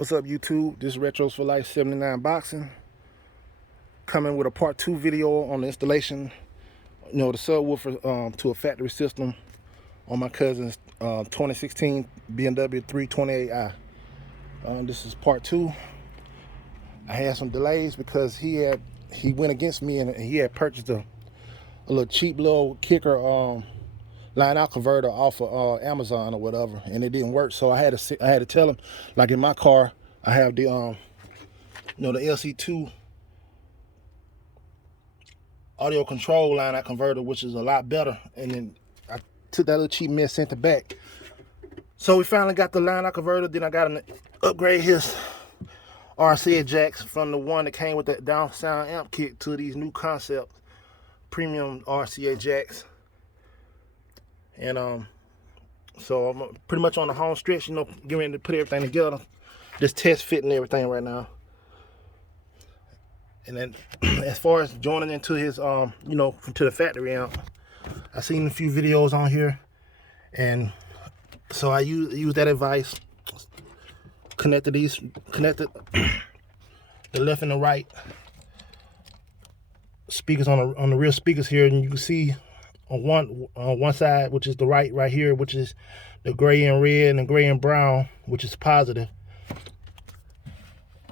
What's up, YouTube? This is Retros for Life 79 Boxing, coming with a part 2 video on the installation, the subwoofer to a factory system on my cousin's 2016 BMW 328i. This is part 2. I had some delays because he went against me and he had purchased a little cheap little kicker line out converter off of Amazon or whatever, and it didn't work. So I had to tell him, like in my car, I have the the LC2 audio control line out converter, which is a lot better. And then I took that little cheap mess, sent it back. So we finally got the line out converter. Then I got him to upgrade his RCA jacks from the one that came with that down sound amp kit to these new concept premium RCA jacks. And so I'm pretty much on the home stretch, getting ready to put everything together, just test fitting everything right now. And then as far as joining into his to the factory amp, I've seen a few videos on here, and so I use that advice. Connected the left and the right speakers on the rear speakers here, and you can see on one side, which is the right here, which is the gray and red and the gray and brown, which is positive.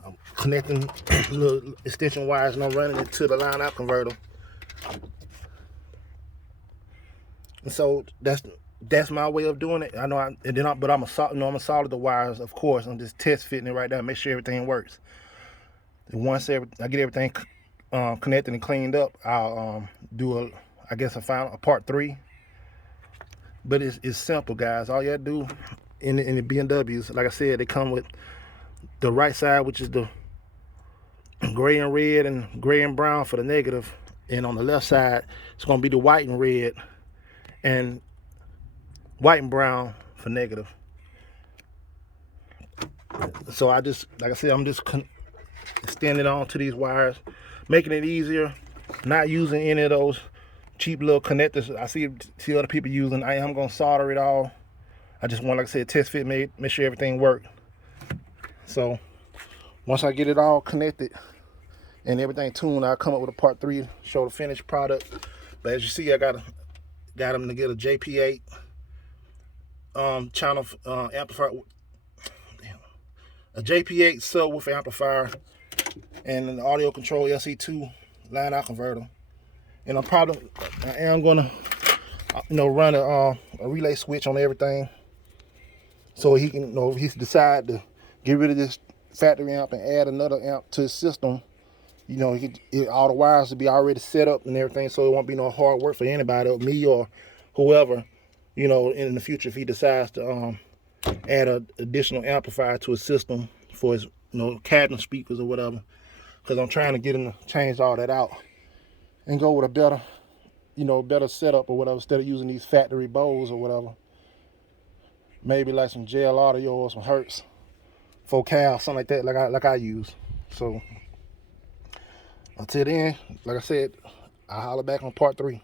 I'm connecting little extension wires and I'm running it to the line out converter. And so that's my way of doing it. I know, but I'm gonna solder the wires, of course. I'm just test fitting it right now, make sure everything works. And once I get everything connected and cleaned up, I'll do a part 3. But it's simple, guys. All you gotta do in the BMWs, like I said, they come with the right side, which is the gray and red and gray and brown for the negative, and on the left side it's gonna be the white and red and white and brown for negative. So I'm just extending on to these wires, making it easier, not using any of those cheap little connectors I see other people using. I am gonna solder it all. I just want, like I said, test fit, make sure everything works. So once I get it all connected and everything tuned, I'll come up with a part 3 to show the finished product. But as you see, I got him to get a JP8 channel amplifier, a JP8 subwoofer amplifier, and an audio control LC2 line out converter. And I am gonna run a relay switch on everything, so he can, if he decide to get rid of this factory amp and add another amp to his system, all the wires will be already set up and everything, so it won't be no hard work for anybody, or me or whoever, in the future, if he decides to add an additional amplifier to his system for his cabinet speakers or whatever. Because I'm trying to get him to change all that out and go with a better, better setup or whatever, instead of using these factory Bose or whatever. Maybe like some JL Audio or some Hertz, Focal, something like that, like I use. So until then, like I said, I'll holler back on part 3.